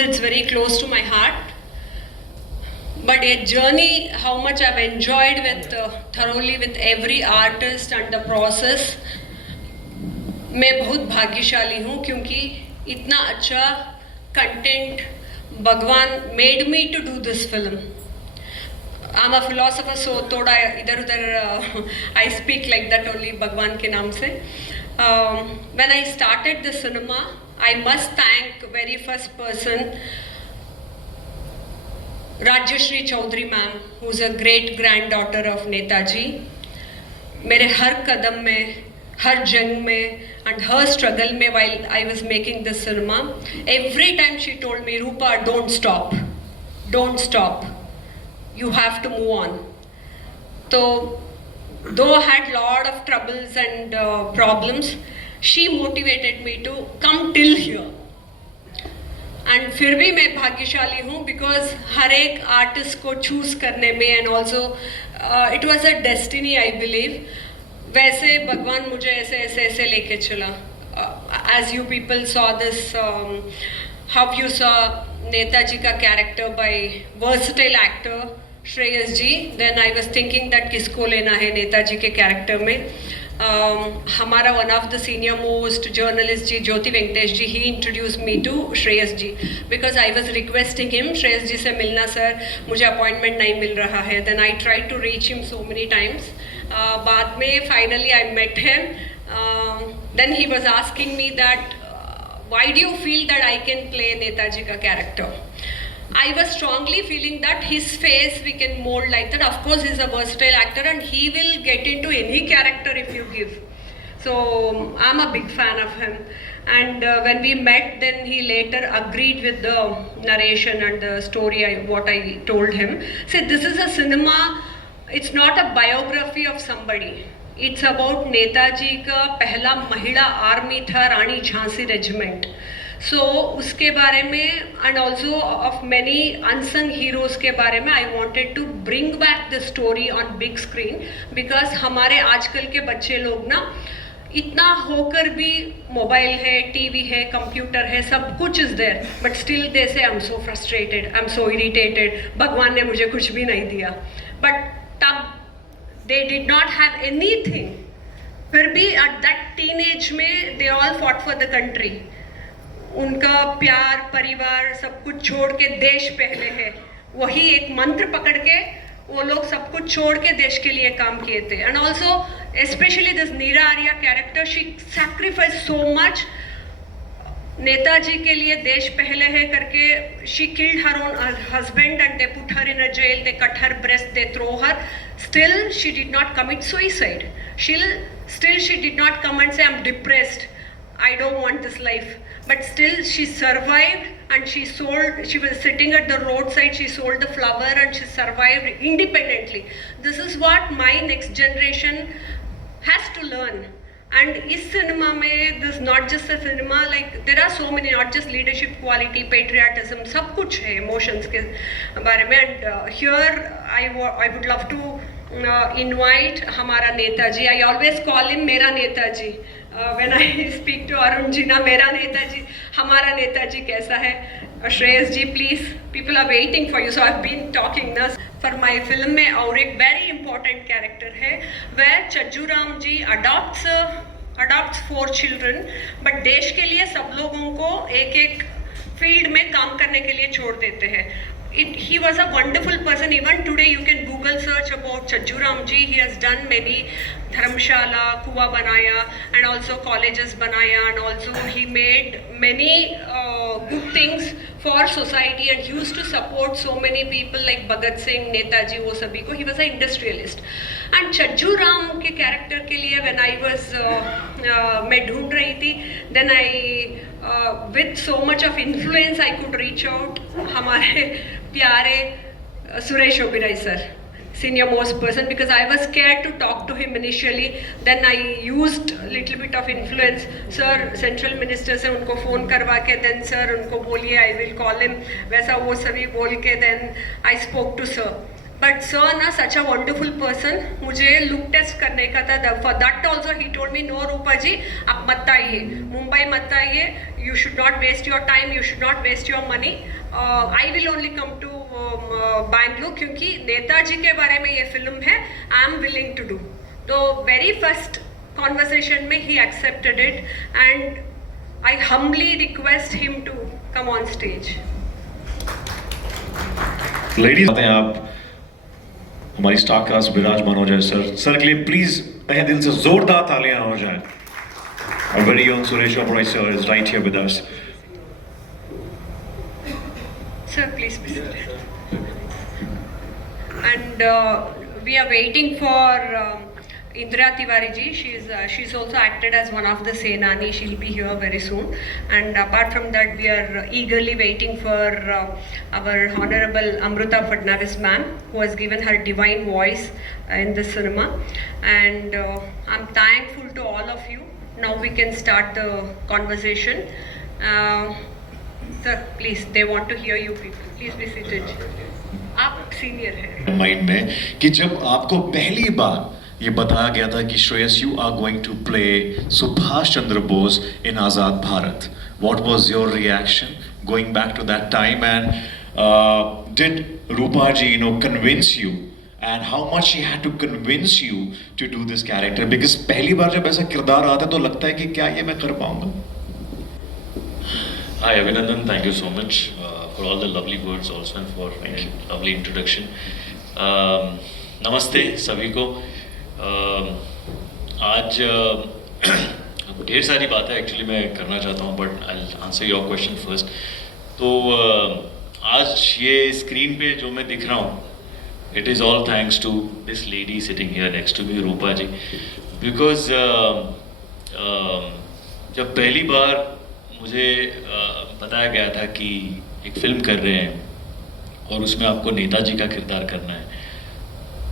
It's very close to my heart. But a journey, how much I've enjoyed with thoroughly with every artist and the process. मैं बहुत भाग्यशाली हूँ क्योंकि इतना अच्छा कंटेंट भगवान made me to do this film. I'm a philosopher, so थोड़ा इधर उधर I speak like that only भगवान के नाम से. When I started the cinema, I must thank very first person Rajyashree Chaudhary ma'am, who's a great granddaughter of Netaji. मेरे हर कदम में, हर जंग में and her struggle में while I was making this cinema, every time she told me, Rupa, don't stop, you have to move on. So though I had lot of troubles and problems, she motivated me to come till here. And फिर भी मैं भाग्यशाली हूँ because हर एक artist को choose करने में and also it was a destiny I believe. वैसे भगवान मुझे ऐसे ऐसे ऐसे लेके चला. As you people saw this, how you saw Netaji का character by versatile actor Shreyas ji, then I was thinking that किसको लेना है नेताजी के कैरेक्टर में. हमारा one of the senior most journalist ji Jyoti Venkatesh ji, he introduce me to Shreyas ji because I was requesting him, Shreyas ji से मिलना sir, मुझे अपॉइंटमेंट नहीं मिल रहा है. Then I try to reach him so many times. बाद में finally I met him. Then he was asking me that why do you feel that I can play Netaji का character. I was strongly feeling that his face we can mold like that. Of course, he's a versatile actor and he will get into any character if you give. So I'm a big fan of him. And when we met, then he later agreed with the narration and the story, what I told him. See, this is a cinema, it's not a biography of somebody. It's about Netaji का पहला महिला army था, रानी Jhansi regiment. सो उसके बारे में and also of many unsung heroes के बारे में I wanted to bring back the story on big screen because हमारे आजकल के बच्चे लोग ना इतना होकर भी मोबाइल है, टीवी है, कंप्यूटर है, सब कुछ is there but still they say I am so frustrated, I am so irritated, भगवान ने मुझे कुछ भी नहीं दिया. बट तब they did not have anything. फिर भी एट दैट टीनेज में they all fought for the country. उनका प्यार, परिवार सब कुछ छोड़ के देश पहले है, वही एक मंत्र पकड़ के वो लोग सब कुछ छोड़ के देश के लिए काम किए थे. And also specially this Neera Arya character, she sacrifice so much. Netaji के लिए देश पहले है करके she killed her own husband and they put her in a jail, they cut her breast, they throw her. Still she did not commit suicide. Still she did not come and say I'm depressed, I don't want this life. But still she survived and she was sitting at the roadside, she sold the flower and she survived independently. This is what my next generation has to learn. And इस cinema में this not just a cinema, like there are so many, not just leadership quality, patriotism, सब कुछ है emotions के बारे में. And here I would love to invite हमारा Netaji. I always call him मेरा Netaji. When I speak to Arun ji, ना मेरा नेताजी, हमारा नेताजी कैसा है. श्रेयस जी please, people are waiting for you, so I've been talking ना. For my film में और एक very important character है where Chajju Ram ji adopts 4 children, but देश के लिए सब लोगों को एक एक फील्ड में काम करने के लिए छोड़ देते हैं. He was a wonderful person. Even today you can Google search about Chajju Ramji. He has done many dharmshala, kuwa banaya, and also colleges banaya, and also he made many good things for society and he used to support so many people like Bhagat Singh, Netaji, wo sabhi ko. He was an industrialist. And Chajju Ram के character के लिए when I was मैं ढूंढ रही थी, then I with so much of influence I could reach out हमारे प्यारे Suresh Oberoi sir, senior most person, because I was scared to talk to him initially. Then I used little bit of influence. Sir, central minister से उनको phone करवा के then sir उनको बोलिए I will call him, वैसा वो सभी बोल के then I spoke to sir. But sir ना such a wonderful person, मुझे look test करने का था. For that also he told me no रूपा जी आप मत आइए, मुंबई मत आइए, you should not waste your time, you should not waste your money. I will only come to Bangalore क्योंकि नेताजी के बारे में ये फिल्म है. I am willing to do. तो very first conversation में he accepted it and I humbly request him to come on stage. Ladies, आप हमारी स्टार कास्ट विराजमान हो जाए सर के लिए प्लीज तहे दिल से जोरदार तालियां हो जाए. Our very young Suresh Oberoi sir is right here with us. Sir, please be seated. And we are waiting for Indra Tiwari ji. She's also acted as one of the Senani. She'll be here very soon. And apart from that, we are eagerly waiting for our Honorable Amruta Fadnavis ma'am, who has given her divine voice in the cinema. And I'm thankful to all of you. Now we can start the conversation. Sir, please, they want to hear you people. Please be seated. आप senior हैं. Mind में कि जब आपको पहली बार ये बताया गया था कि Shreyas you are going to play Subhash Chandra Bose in Azad Bharat, what was your reaction going back to that time and did Rupa ji convince you and how much she had to convince you to do this character? Because पहली बार जब ऐसा किरदार आता है तो लगता है कि क्या ये मैं कर पाऊंगा. Hi Abhinandan, thank you so much for all the lovely words also and for a lovely introduction. नमस्ते सभी को. आज ढेर सारी बातें एक्चुअली मैं करना चाहता हूँ, but I answer your question first. तो आज ये स्क्रीन पे जो मैं दिख रहा हूँ, it is all thanks to this lady sitting here next to me, Rupa ji, because जब पहली बार मुझे बताया गया था कि एक फिल्म कर रहे हैं और उसमें आपको नेताजी का किरदार करना है,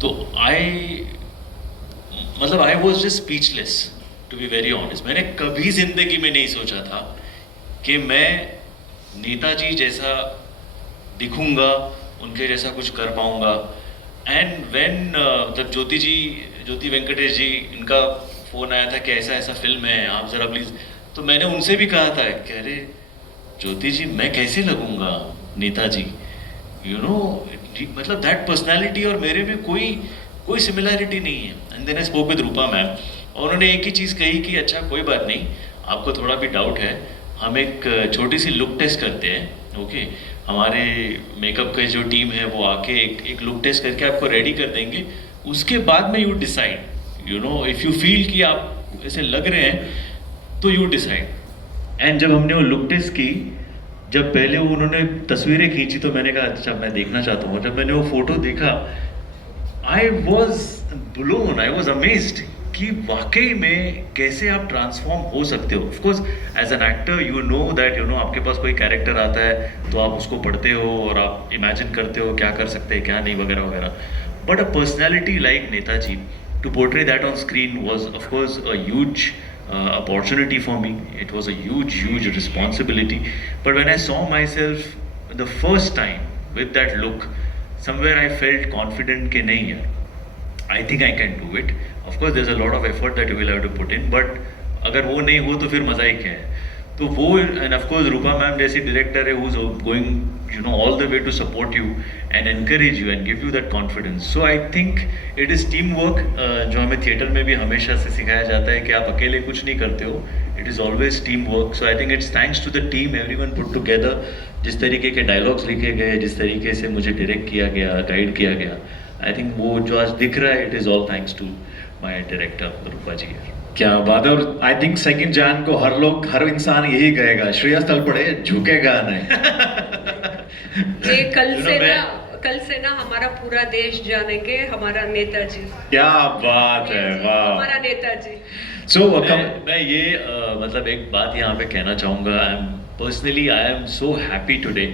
तो I was just speechless to be very honest. मैंने कभी ज़िंदगी में नहीं सोचा था कि मैं नेताजी जैसा दिखूंगा, उनके जैसा कुछ कर पाऊंगा. एंड व्हेन जब ज्योति वेंकटेश जी, इनका फ़ोन आया था कि ऐसा ऐसा फिल्म है, आप ज़रा प्लीज़, तो मैंने उनसे भी कहा था कि अरे ज्योति जी, मैं कैसे लगूंगा नेताजी, मतलब दैट पर्सनैलिटी और मेरे में कोई सिमिलैरिटी नहीं है. And then I spoke with Rupa ma'am, और उन्होंने एक ही चीज़ कही कि अच्छा कोई बात नहीं, आपको थोड़ा भी डाउट है, हम एक छोटी सी लुक टेस्ट करते हैं. ओके, हमारे मेकअप का जो टीम है वो आके एक लुक टेस्ट करके आपको रेडी कर देंगे. उसके बाद में you decide, if you feel कि आप ऐसे लग रहे हैं तो यू डिसाइड. एंड जब हमने वो लुक टेस्ट की, जब पहले वो उन्होंने तस्वीरें खींची तो मैंने कहा अच्छा मैं देखना चाहता हूँ. जब मैंने वो फोटो देखा, I was blown, I was amazed कि वाकई में कैसे आप ट्रांसफॉर्म हो सकते हो. Of course as an actor you know that आपके पास कोई कैरेक्टर आता है तो आप उसको पढ़ते हो और आप इमेजिन करते हो क्या कर सकते हैं क्या नहीं वगैरह वगैरह. But a personality like Netaji, to portray that on screen was of course a huge opportunity for me. It was a huge responsibility. But when I saw myself the first time with that look, somewhere I felt confident कि नहीं यार, I think I can do it. Of course there's a lot of effort that you will have to put in, but अगर वो नहीं हो तो फिर मज़ा ही क्या है. तो वो, end of course Rupa ma'am जैसी डायरेक्टर है who's going all the way to support you and encourage you and give you that confidence. So I think it is teamwork, जो हमें थिएटर में भी हमेशा से सिखाया जाता है कि आप अकेले कुछ नहीं करते हो. It is always teamwork. So I think it's thanks to the team, everyone put together. जिस तरीके के डायलॉग्स लिखे गए, जिस तरीके से मुझे डायरेक्ट किया गया, गाइड किया गया, I think वो जो आज दिख रहा है, it is all thanks to my director रूपा जी. क्या बात है. और आई थिंक 2 जान को हर इंसान यही कहेगा, श्रेयस तलपड़े झुकेगा नहीं. ये कल से ना हमारा पूरा देश जानेंगे हमारा नेताजी. क्या बात है, वाह, हमारा नेताजी. So मैं ये मतलब एक बात यहाँ पे कहना चाहूँगा. Personally I am so happy today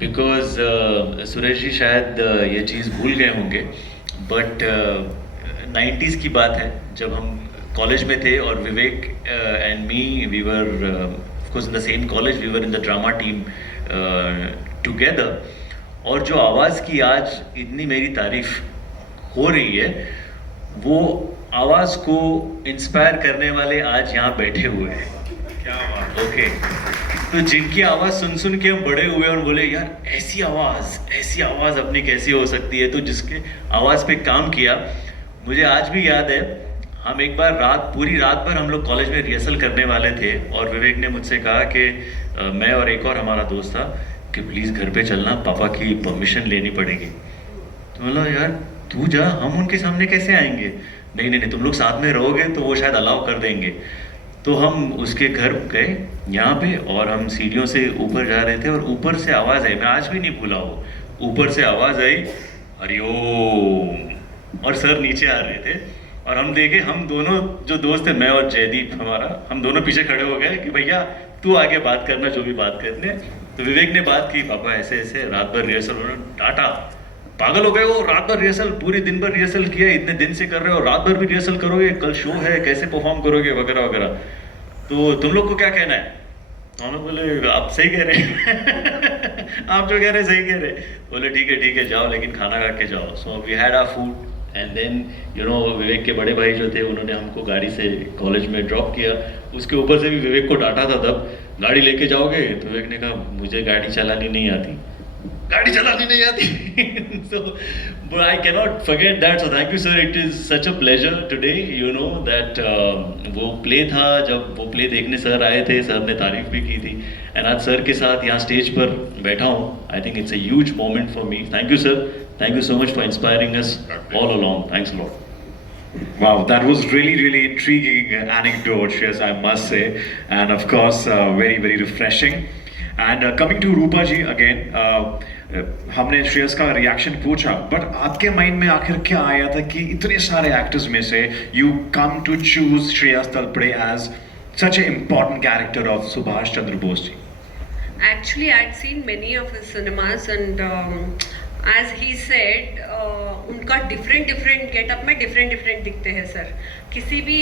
because Suresh ji शायद ये चीज़ भूल गए होंगे, बट 90s की बात है जब हम कॉलेज में थे और Vivek and me, we were of course in the same college, we were in the drama team together. और जो आवाज़ की आज इतनी मेरी तारीफ हो रही है, वो आवाज़ को इंस्पायर करने वाले आज यहाँ बैठे हुए हैं. क्या बात, ओके। तो जिनकी आवाज़ सुन सुन के हम बड़े हुए और बोले यार ऐसी आवाज़ अपनी कैसी हो सकती है, तो जिसके आवाज़ पे काम किया, मुझे आज भी याद है, हम एक बार पूरी रात भर हम लोग कॉलेज में रिहर्सल करने वाले थे और विवेक ने मुझसे कहा कि मैं और एक और हमारा दोस्त था कि प्लीज़ घर पे चलना, पापा की परमिशन लेनी पड़ेगी। तो बोला यार तू जा, हम उनके सामने कैसे आएंगे? नहीं, तुम लोग साथ में रहोगे तो वो शायद अलाउ कर देंगे। तो हम उसके घर गए यहाँ पे और हम सीढ़ियों से ऊपर जा रहे थे और ऊपर से आवाज़ आई, मैं आज भी नहीं भूला वो, ऊपर से आवाज़ आई हरिओम, और सर नीचे आ रहे थे और हम देखे, हम दोनों जो दोस्त थे, मैं और जयदीप हमारा, हम दोनों पीछे खड़े हो गए कि भैया तू आगे बात करना जो भी बात करने। तो विवेक ने बात की, पापा ऐसे ऐसे रात भर रिहर्सल, उन्होंने डांटा पागल हो गए वो, रात भर रिहर्सल, पूरी दिन भर रिहर्सल किया, इतने दिन से कर रहे हो, रात भर भी रिहर्सल करोगे, कल शो है, कैसे परफॉर्म करोगे वगैरह वगैरह, तो तुम लोग को क्या कहना है? हम लोग बोले आप सही कह रहे हैं आप जो कह रहे हैं सही कह रहे हैं। बोले ठीक है जाओ, लेकिन खाना खा के जाओ। So we had our food and then you know Vivek के बड़े भाई जो थे उन्होंने हमको गाड़ी से कॉलेज में ड्रॉप किया। उसके ऊपर से भी विवेक को डांटा था तब, गाड़ी लेके जाओगे? तो विवेक ने कहा मुझे गाड़ी चलानी नहीं आती। So but I cannot forget that, so thank you sir, it is such a pleasure today, you know that वो प्ले था, जब वो प्ले देखने सर आए थे, सर ने तारीफ भी की थी, and आज सर के साथ यहाँ स्टेज पर बैठा हूँ, I think it's a huge moment for me. Thank you sir, thank you so much for inspiring us all along, thanks a lot. Wow, that was really intriguing anecdote, Shreyas, I must say, and of course very refreshing. And coming to Rupa ji again, हमने श्रेयस का reaction पूछा, but आपके mind में आखिर क्या आया था कि इतने सारे एक्टर्स में से you come to choose Shreyas Talpade as such a important character of Subhash Chandra Bose ji? Actually, I'd seen many of his cinemas and as he said, उनका different getup में different दिखते हैं सर, किसी भी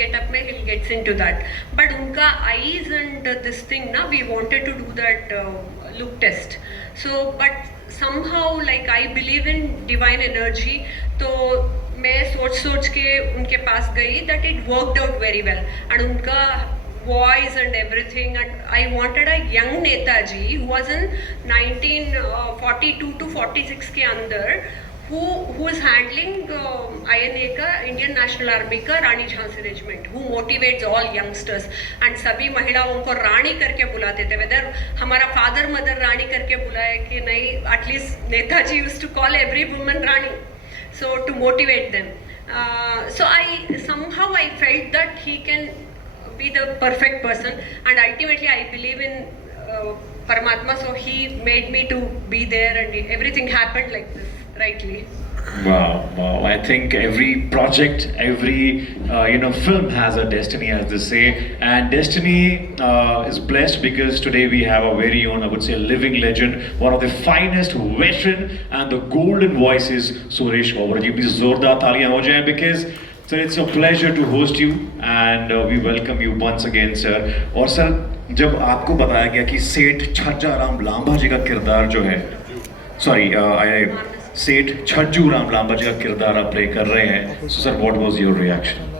getup में he gets into that, but उनका eyes and this thing ना, we wanted to do that look test, so but somehow like I believe in divine energy, तो मैं सोच के उनके पास गई, that it worked out very well, and उनका voice and everything, and I wanted a young Netaji who was in 1942 to 46 के अंदर, who is handling INA का, Indian National Army का Rani Jhansi regiment, who motivates all youngsters, and सभी महिलाओं को रानी करके बुलाते थे, whether हमारा फादर मदर रानी करके बुलाए कि नहीं, at least Netaji used to call every woman Rani, so to motivate them. So I felt that he can be the perfect person, and ultimately I believe in Paramatma, so he made me to be there, and everything happened like this rightly. Wow, I think every project, every film has a destiny, as they say, and destiny is blessed because today we have a very own, I would say, living legend, one of the finest veteran and the golden voices, Suresh Oberoi ji. Please जोरदार तालियां हो जाएं, because sir, it's a pleasure to host you and we welcome you once again sir. और sir, जब आपको बताया गया कि सेठ छज्जा राम लांबा जी का किरदार जो है, सेठ छज्जू राम लांबा जी का किरदार आप प्ले कर रहे हैं, so sir, what was your reaction?